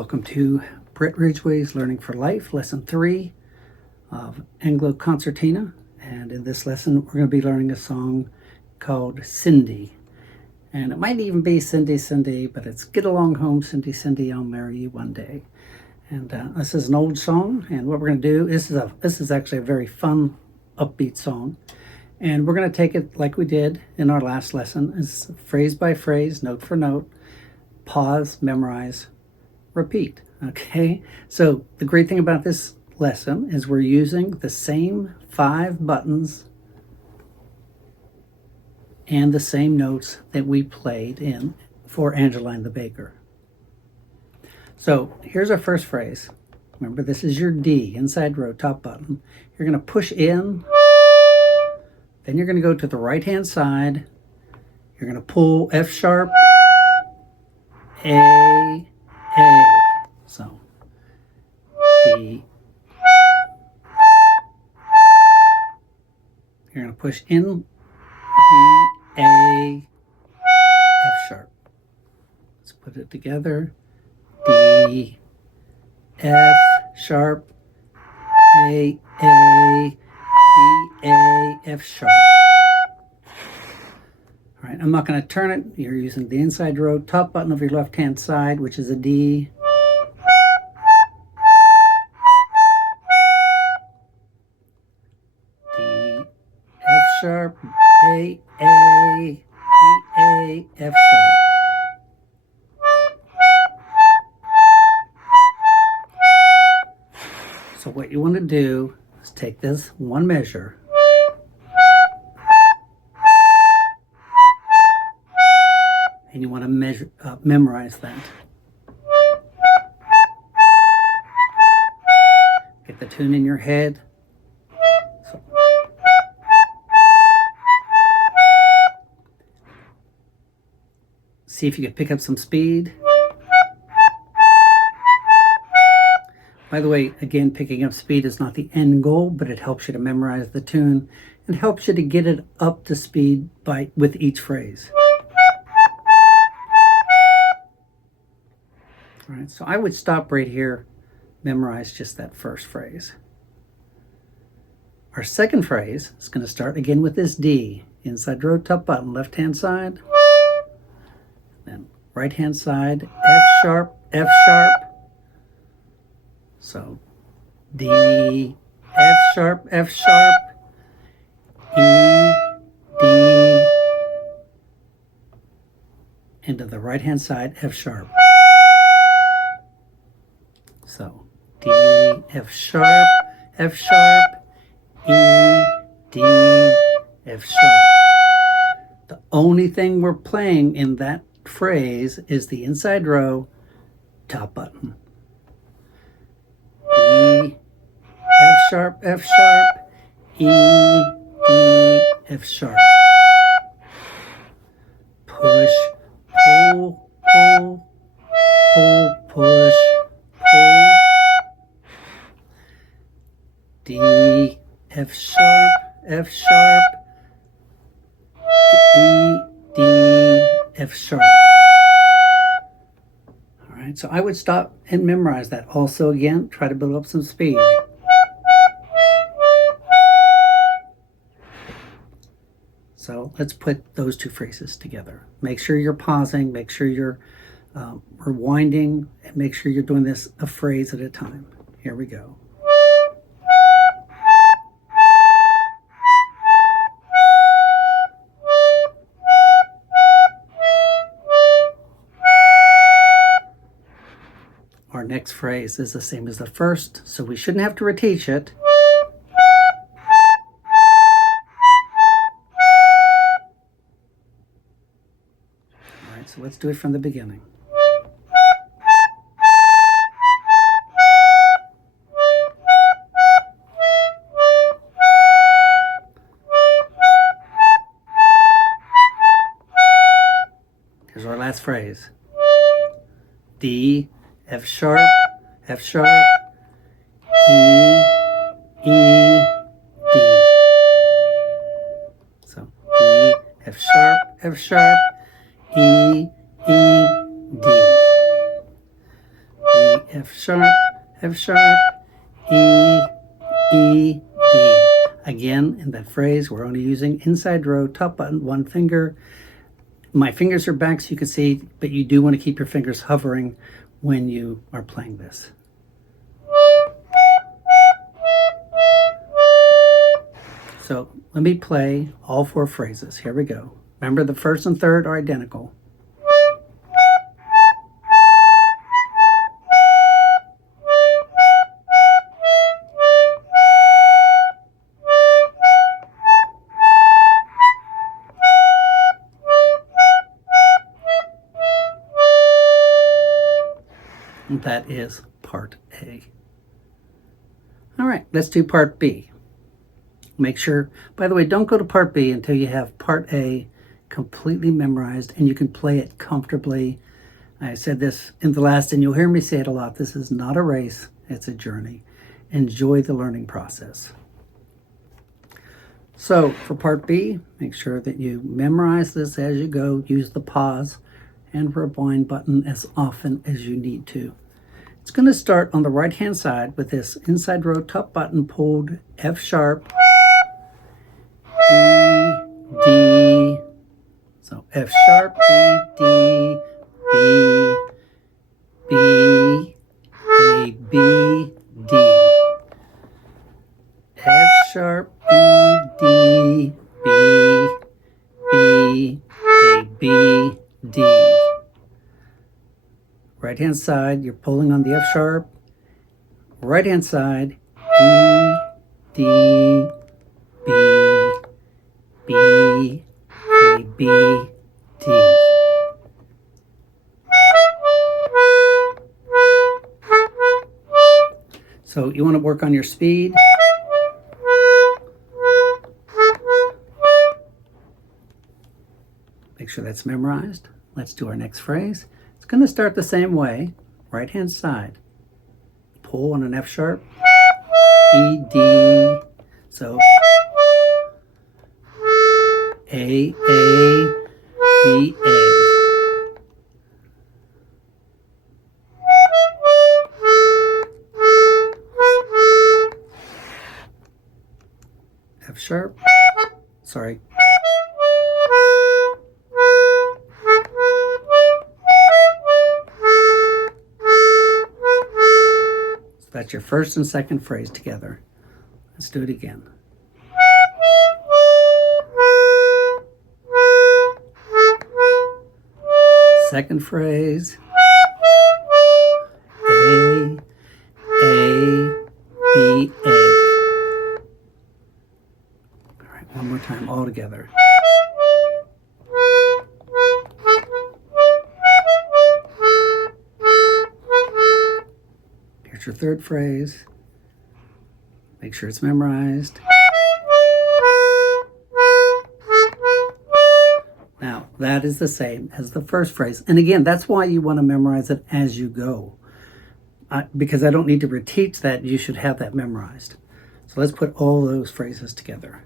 Welcome to Brett Ridgway's Learning for Life, Lesson 3 of Anglo Concertina. And in this lesson, we're going to be learning a song called Cindy. And it might even be Cindy, Cindy, but it's Get Along Home, Cindy, Cindy, I'll Marry You One Day. And this is an old song, and what we're going to do, this is actually a very fun, upbeat song. And we're going to take it like we did in our last lesson, is phrase by phrase, note for note, pause, memorize, repeat. Okay, so the great thing about this lesson is we're using the same 5 buttons and the same notes that we played in for Angeline the Baker. So here's our first phrase. Remember, this is your D, inside row, top button. You're going to push in, then you're going to go to the right hand side. You're going to pull F sharp, A, so D. You're going to push in, B, A, F sharp. Let's put it together. D, F sharp, A, B, A, F sharp. All right, I'm not going to turn it. You're using the inside row, top button of your left-hand side, which is a D. D, F sharp, A, B, A, F sharp. So what you want to do is take this one measure and you want to memorize that. Get the tune in your head. So, see if you can pick up some speed. By the way, again, picking up speed is not the end goal, but it helps you to memorize the tune and helps you to get it up to speed with each phrase. All right, so I would stop right here, memorize just that first phrase. Our second phrase is going to start again with this D. Inside row, top button, left-hand side. Then right-hand side, F sharp, F sharp. So D, F sharp, F sharp, E, D, and to the right-hand side, F sharp. So D, F sharp, E, D, F sharp. The only thing we're playing in that phrase is the inside row, top button. D, F sharp, E, D, F sharp. Push, pull, pull, pull, push, pull. D, F sharp, E, D, F sharp. All right, so I would stop and memorize that. Also, again, try to build up some speed. So let's put those 2 phrases together. Make sure you're pausing, make sure you're rewinding, and make sure you're doing this a phrase at a time. Here we go. Our next phrase is the same as the first, so we shouldn't have to reteach it. All right, so let's do it from the beginning. Here's our last phrase. D, F sharp, E, E, D. So D, F sharp, E, E, D. D, F sharp, F sharp, E, E, D. Again, in that phrase, we're only using inside row, top button, one finger. My fingers are back so you can see, but you do want to keep your fingers hovering when you are playing this. So let me play all four phrases. Here we go. Remember, the first and third are identical. That is part A. All right, let's do part B. Make sure, by the way, don't go to part B until you have part A completely memorized and you can play it comfortably. I said this in the last, and you'll hear me say it a lot. This is not a race, it's a journey. Enjoy the learning process. So for part B, make sure that you memorize this as you go. Use the pause and rewind button as often as you need to. It's going to start on the right hand side with this inside row top button pulled F sharp, E, D. So F sharp, E, D, B, B, A, B, D. F sharp, E, D, B, B, A, B, D. Right hand side, you're pulling on the F sharp. Right hand side, E, D, B, B, A, B, D. So you want to work on your speed. Make sure that's memorized. Let's do our next phrase. It's going to start the same way. Right hand side. Pull on an F sharp. E, D. So A, B, A. F sharp. Sorry. That's your first and second phrase together. Let's do it again. Second phrase. A, B, A. All right, one more time all together. Here's your third phrase. Make sure it's memorized. Now, that is the same as the first phrase. And again, that's why you want to memorize it as you go. Because I don't need to reteach that, you should have that memorized. So let's put all those phrases together.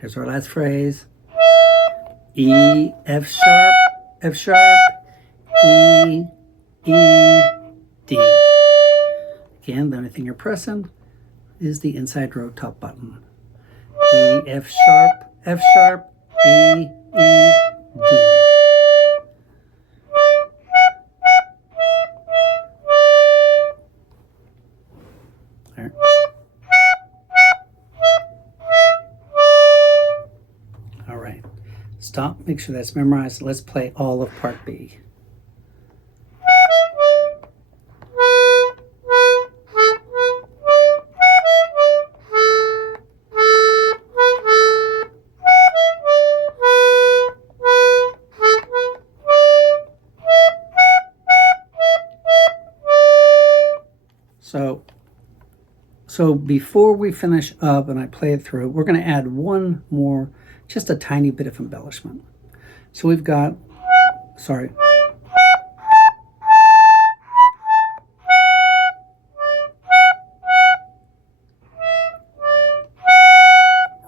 Here's our last phrase. E, F sharp, E, E, D. Again, the only thing you're pressing is the inside row top button. E, F sharp, E, D. There. All right. Stop, make sure that's memorized. Let's play all of part B. So before we finish up and I play it through, we're going to add one more, just a tiny bit of embellishment. So we've got, sorry.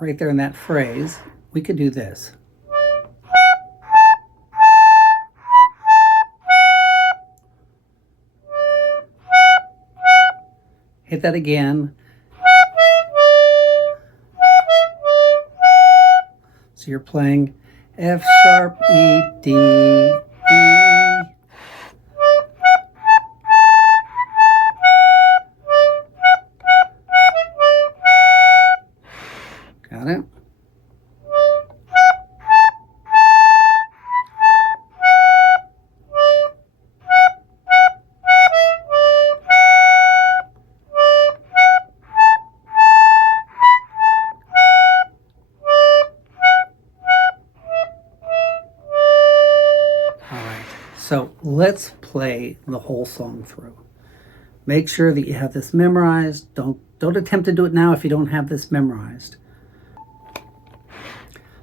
right there in that phrase, we could do this. Hit that again. So you're playing F sharp, E, D, E. Got it? So let's play the whole song through. Make sure that you have this memorized. Don't attempt to do it now if you don't have this memorized.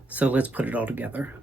So let's put it all together.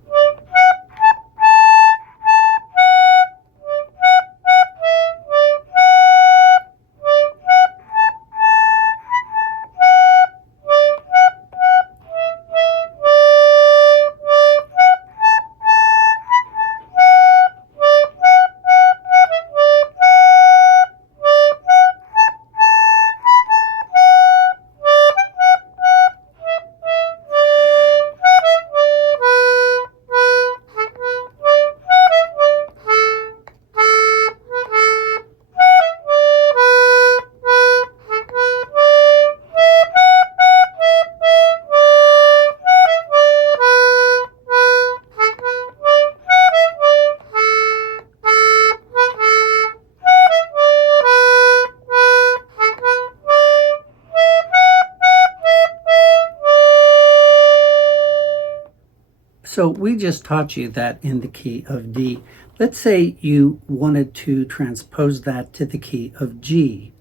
So we just taught you that in the key of D. Let's say you wanted to transpose that to the key of G.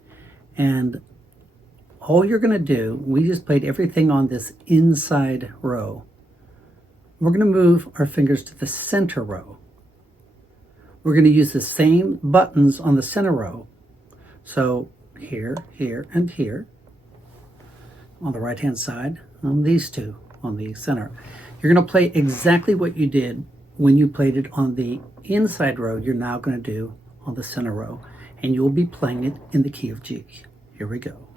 And all you're going to do, we just played everything on this inside row. We're going to move our fingers to the center row. We're going to use the same buttons on the center row. So here, here, and here. On the right-hand side, on these two, on the center. You're going to play exactly what you did when you played it on the inside row. You're now going to do on the center row, and you'll be playing it in the key of G. Here we go.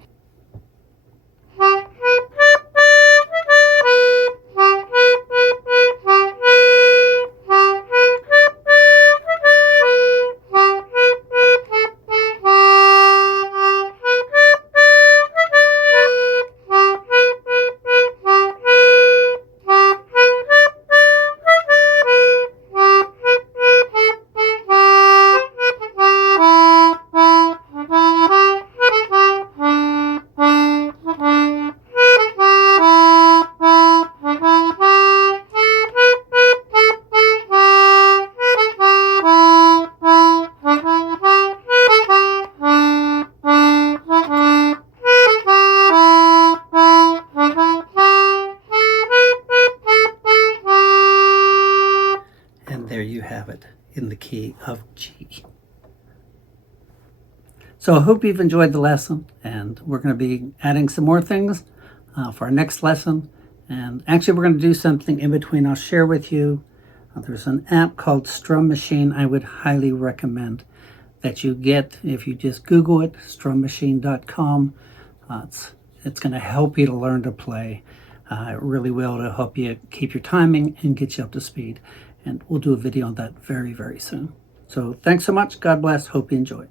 And there you have it in the key of G. So I hope you've enjoyed the lesson, and we're going to be adding some more things for our next lesson. And actually we're going to do something in between I'll share with you. There's an app called Strum Machine I would highly recommend that you get if you just Google it, strummachine.com. It's going to help you to learn to play. It really will, to help you keep your timing and get you up to speed. And we'll do a video on that very, very soon. So thanks so much. God bless. Hope you enjoyed.